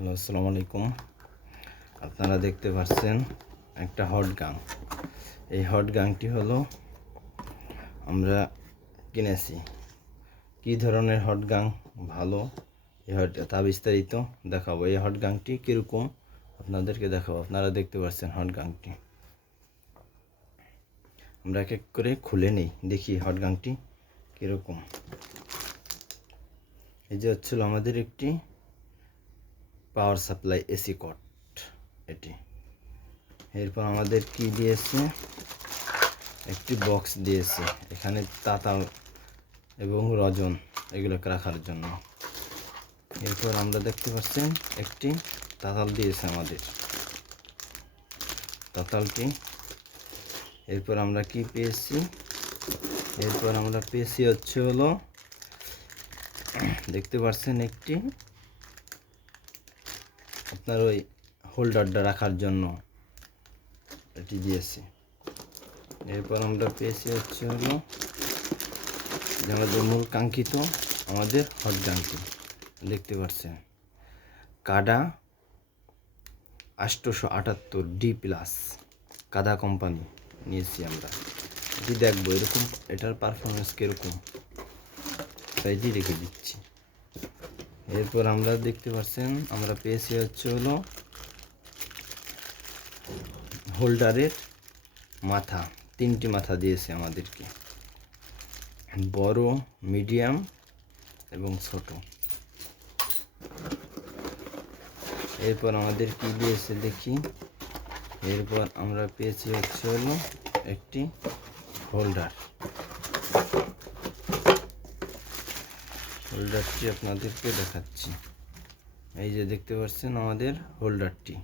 Hello, আসসালামু আলাইকুম। আপনারা দেখতে পাচ্ছেন একটা হট গান। এই হট গানটি হলো আমরা কিনেছি। কি ধরনের হট গান ভালো তা বিস্তারিত দেখাবো। এই হট গানটি কীরকম আপনাদেরকে দেখাবো। আপনারা দেখতে পাচ্ছেন হট গানটি। আমরা এক এক করে খুলে নিই, দেখি হট গানটি কীরকম। এই যে হচ্ছিল আমাদের একটি পাওয়ার সাপ্লাই এসি কট, এটি। এরপর আমাদের কি দিয়েছে, একটি বক্স দিয়েছে, এখানে তাতাল এবং রজন এগুলোকে রাখার জন্য। এরপর আমরা দেখতে পাচ্ছেন একটি তাতাল দিয়েছে আমাদের, তাতালটি। এরপর আমরা কি পেয়েছি, এরপর আমরা পেয়েছি হলো দেখতে পাচ্ছেন একটি আপনার ওই হোল্ডারটা রাখার জন্য এটি দিয়েছে। এরপর আমরা পেয়েছি হলো যে আমাদের মূল কাঙ্ক্ষিত আমাদের হট গানটি দেখতে পাচ্ছেন, কাডা 878D+, কাদা কোম্পানি নিয়েছি আমরা। এটি দেখবো এরকম এটার পারফরমেন্স কীরকম, তাইটি রেখে দিচ্ছি। এরপর আমরা দেখতে পাচ্ছেন আমরা পেয়েছি হলো হোল্ডারের মাথা, 3টি মাথা দিয়েছে আমাদেরকে, বড়, মিডিয়াম এবং ছোট। এরপর আমাদের কি দিয়েছে দেখি। এরপর আমরা পেয়েছি হলো একটি হোল্ডার। হোল্ডারটি আপনাদেরকে দেখাচ্ছি। এই যে দেখতে পাচ্ছেন আমাদের হোল্ডারটি।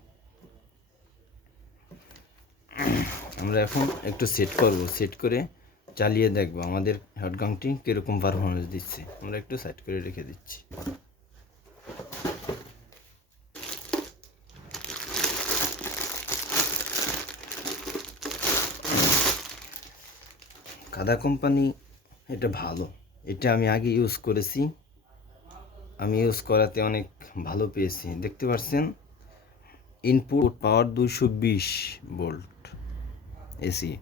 আমরা এখন একটু সেট করব, সেট করে চালিয়ে দেখব আমাদের হটগানটি কীরকম পারফরমেন্স দিচ্ছে। আমরা একটু সেট করে রেখে দিচ্ছি। কাদা কোম্পানি এটা ভালো, এটা আমি আগে ইউজ করেছি, আমি ইউজ করাতে অনেক ভালো পেয়েছি। দেখতে পাচ্ছেন ইনপুট পাওয়ার 220 ভোল্ট এসি,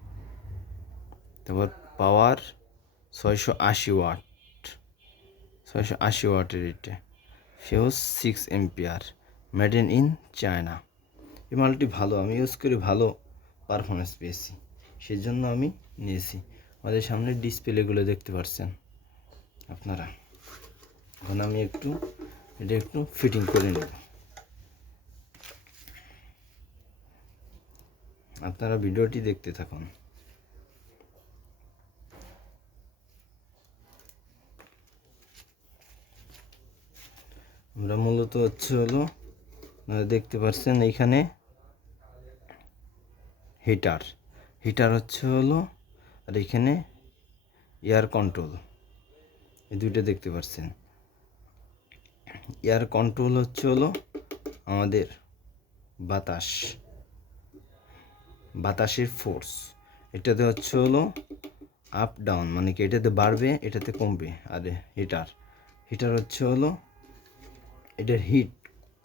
তারপর পাওয়ার 680 ওয়াট, 680 ওয়াটের এটা, fuse 6 ampere, made in China. এই মালটি ভালো, আমি ইউজ করে ভালো পারফরমেন্স পেয়েছি, সেই জন্য আমি নিয়েছি। আমাদের সামনে ডিসপ্লেগুলো দেখতে পাচ্ছেন আপনারা। এখন আমি এটা একটু ফিটিং করে নেব, আপনারা ভিডিওটি দেখতে থাকুন। আমরা মূলত হলো দেখতে পাচ্ছেন এইখানে হিটার হলো, আর এখানে এয়ার কন্ট্রোল, এই দুইটা দেখতে পাচ্ছেন। এয়ার কন্ট্রোল হলো আমাদের বাতাসের ফোর্স, এটাতে হলো আপ ডাউন, মানে কি এটাতে বাড়বে এটাতে কমবে। আর হিটার হলো এটার হিট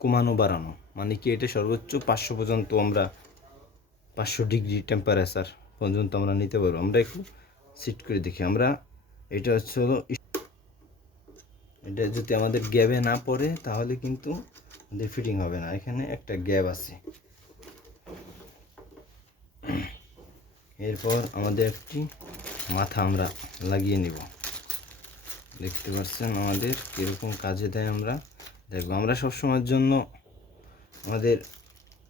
কমানো বাড়ানো, মানে কি এটা সর্বোচ্চ 500 পর্যন্ত, আমরা 500 ডিগ্রি টেম্পারেচার পর্যন্ত আমরা নিতে পারবো। আমরা একটু সেট করে দেখি। আমরা এটা হলো এটা যদি আমাদের গ্যাবে না পড়ে তাহলে কিন্তু আমাদের ফিটিং হবে না। এখানে একটা গ্যাপ আছে। এরপর আমাদের একটি মাথা আমরা লাগিয়ে নিব। দেখতে পাচ্ছেন আমাদের কীরকম কাজে দেয়, আমরা দেখব। আমরা সবসময়ের জন্য আমাদের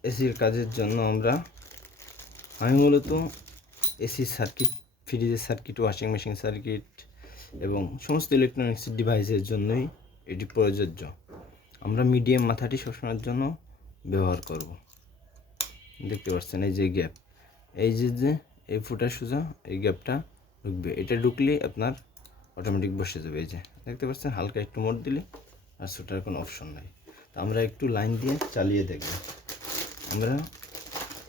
এসির কাজের জন্য আমি মূলত এসির সার্কিট, ফ্রিজের সার্কিট, ওয়াশিং মেশিন সার্কিট এবং সমস্ত ইলেকট্রনিক্স ডিভাইসের জন্যই এটি প্রযোজ্য। আমরা মিডিয়াম মাথাটি সবসময়ের জন্য ব্যবহার করব। দেখতে পাচ্ছেন এই যে গ্যাপ, এই যে এই ফুটা সোজা এই গ্যাপটা ঢুকবে, এটা ঢুকলে আপনার অটোমেটিক বসে যাবে। এই যে দেখতে পাচ্ছেন, হালকা একটু মোড় দিলে আর ছোটার কোনো অপশন নাই। তো আমরা একটু লাইন দিয়ে চালিয়ে দেখব। আমরা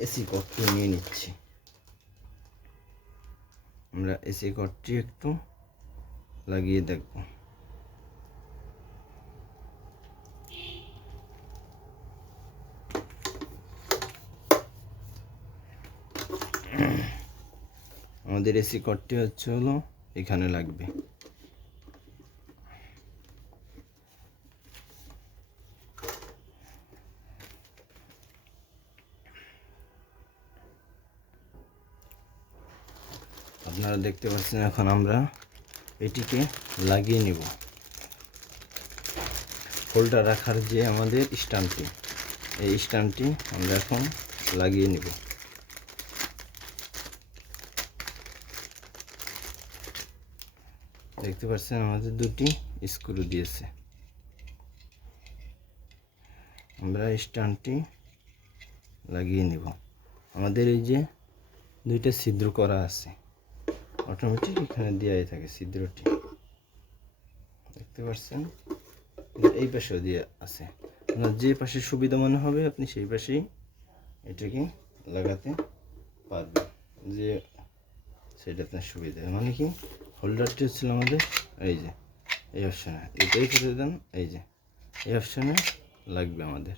এসি কটটি নিয়ে নিচ্ছি, আমরা এসি কটটি একটু লাগিয়ে দেখব। আমাদের এসি কর্ডটি হচ্ছে হলো এখানে লাগবে। আপনারা দেখতে পাচ্ছেন এখন আমরা এটিকে লাগিয়ে নিব। হোল্ডার রাখার যে আমাদের স্ট্যান্ডটি, এই স্ট্যান্ডটি আমরা এখন লাগিয়ে নিব। দেখতে পাচ্ছেন আমাদের দুটি স্ক্রু দিয়েছে। আমরা স্ট্যান্ডটি লাগিয়ে নিব। আমাদের এই যে দুইটা ছিদ্র করা আছে, অটোমেটিক এখানে দেওয়াই থাকে ছিদ্রটি, দেখতে পাচ্ছেন। এই পাশেও দিয়ে আছে, আপনার যে পাশে সুবিধা মনে হবে আপনি সেই পাশেই এটাকে লাগাতে পারবেন, যে সেটা আপনার সুবিধা। মানে কি হোল্ডারটি হচ্ছিল আমাদের এই যে এই অপশানে, এটাই করে দেন, এই যে এই অপশানে লাগবে আমাদের।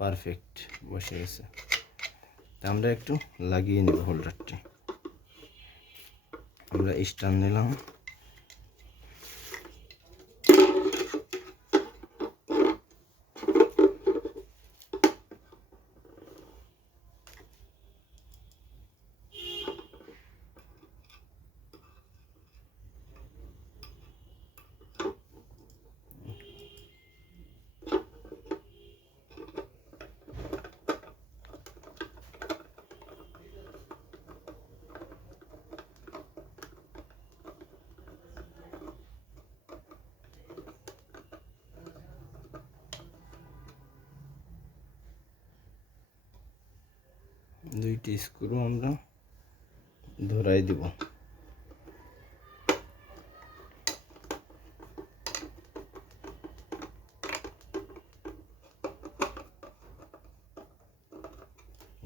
পারফেক্ট বসে গেছে। তা আমরা একটু লাগিয়ে নেব হোল্ডারটি। আমরা স্ট্যান্ড নিলাম, দুইটি স্ক্রু আমরা ধরাই দিব।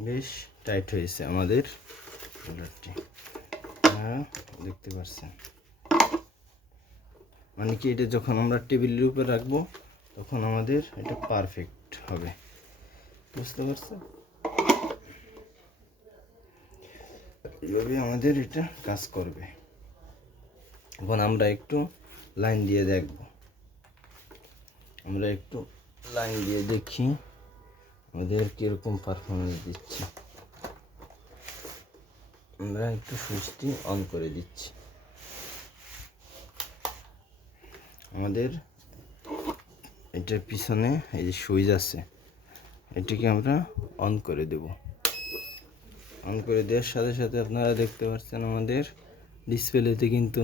বেশ টাইট হয়েছে আমাদের হোল্ডারটি, দেখতে পাচ্ছেন। মানে কি এটা যখন আমরা টেবিলের উপর রাখবো তখন আমাদের এটা পারফেক্ট হবে, বুঝতে পারছেন? এইভাবে আমাদের এটা কাজ করবে। এখন আমরা একটু লাইন দিয়ে দেখব, আমরা একটু লাইন দিয়ে দেখি আমাদের কীরকম পারফরমেন্স দিচ্ছে। আমরা একটু সুইচটি অন করে দিচ্ছি। আমাদের এটার পিছনে এই যে সুইচ আছে, এটিকে আমরা অন করে দেব। অন করে দেওয়ার সাথে সাথে আপনারা দেখতে পাচ্ছেন আমাদের ডিসপ্লেতে কিন্তু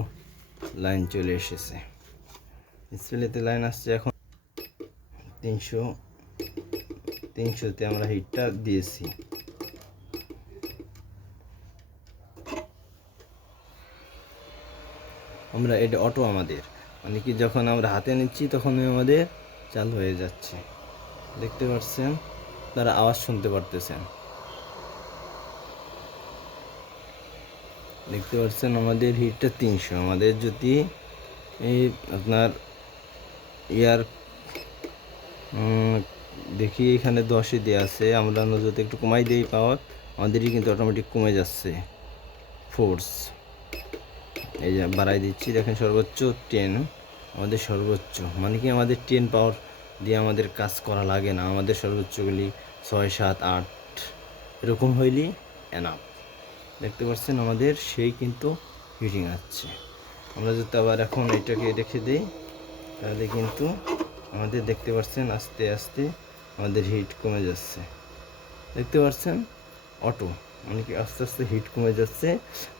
লাইন চলে এসেছে। ডিসপ্লেতে লাইন আসছে। এখন 300-তে আমরা হিটটা দিয়েছি। আমরা এটা অটো আমাদের, মানে কি যখন আমরা হাতে নিচ্ছি তখনই আমাদের চালু হয়ে যাচ্ছে, দেখতে পাচ্ছেন, তারা আওয়াজ শুনতে পারতেছেন, দেখতে পাচ্ছেন। আমাদের হিটটা 300। আমাদের যদি এই আপনার ইয়ার দেখি এখানে 10-এ দেওয়া আছে, আমরা যদি একটু কমাই দিই পাওয়ার, আমাদেরই কিন্তু অটোমেটিক কমে যাচ্ছে ফোর্স। এই যে বাড়াই দিচ্ছি, দেখেন সর্বোচ্চ 10 আমাদের সর্বোচ্চ, মানে কি আমাদের 10 পাওয়ার দিয়ে আমাদের কাজ করা লাগে না। আমাদের সর্বোচ্চগুলি 6, 7, 8 এরকম হইলেই এনাফ। দেখতে পাচ্ছেন আমাদের সেই কিন্তু হিটিং আসছে। আমরা যদি আবার এখন এটাকে রেখে দিই তাহলে কিন্তু আমাদের দেখতে পাচ্ছেন আস্তে আস্তে আমাদের হিট কমে যাচ্ছে, দেখতে পাচ্ছেন। অটো মানে কি আস্তে আস্তে হিট কমে যাচ্ছে,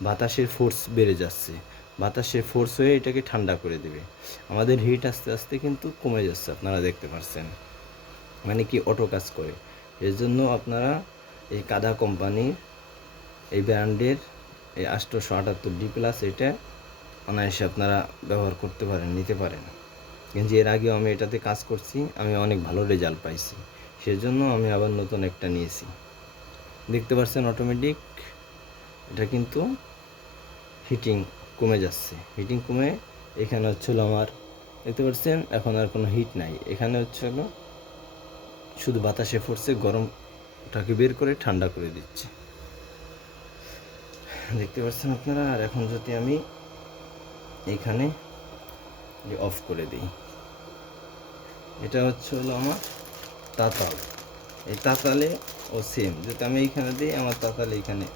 বাতাসের ফোর্স বেড়ে যাচ্ছে, বাতাসের ফোর্স হয়ে এটাকে ঠান্ডা করে দেবে। আমাদের হিট আস্তে আস্তে কিন্তু কমে যাচ্ছে, আপনারা দেখতে পাচ্ছেন। মানে কি অটো কাজ করে। এর জন্য আপনারা এই কাদা কোম্পানির এই ব্র্যান্ডের এই 878D+, এটা অনায়াসে আপনারা ব্যবহার করতে পারেন, নিতে পারেন। কিন্তু এর আগেও আমি এটাতে কাজ করছি, আমি অনেক ভালো রেজাল্ট পাইছি, সেজন্য আমি আবার নতুন একটা নিয়েছি। দেখতে পাচ্ছেন অটোমেটিক এটা কিন্তু হিটিং কমে যাচ্ছে, হিটিং কমে এখানে হচ্ছিল আমার, দেখতে পাচ্ছেন এখন আর কোনো হিট নাই। এখানে হচ্ছিল শুধু বাতাসে ফোর্সে গরমটাকে বের করে ঠান্ডা করে দিচ্ছে। দেখতে পাচ্ছেন আপনারা। আর এখন যদি আমি এখানে অফ করে দিই, এটা হলো আমার তাতাল। এই তাতালে ও সেম, যদি আমি এইখানে দিই আমার তাতালে এখানে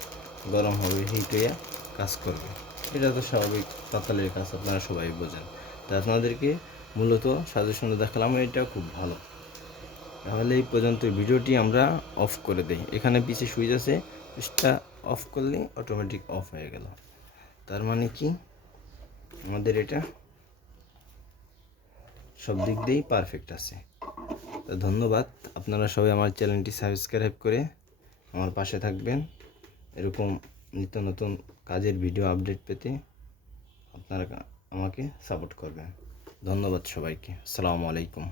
গরম হবে, হিট হয়ে কাজ করবে। এটা তো স্বাভাবিক তাতালের কাজ, আপনারা সবাই বোঝেন। তা আপনাদেরকে মূলত সাজেশনে দেখালাম, এটা খুব ভালো। তাহলে এই পর্যন্ত ভিডিওটি আমরা অফ করে দিই। এখানে পিছে সুইচ আছে, সুইচটা অফ করলে অটোমেটিক অফ হয়ে গেল। তার মানে কি আমাদের এটা সব দিক দিয়েই পারফেক্ট আছে। তো ধন্যবাদ। আপনারা সবাই আমার চ্যানেলটি সাবস্ক্রাইব করে আমার পাশে থাকবেন। এরকম নিত্য নতুন কাজের ভিডিও আপডেট পেতে আপনারা আমাকে সাপোর্ট করবেন। ধন্যবাদ সবাইকে। আসসালামু আলাইকুম।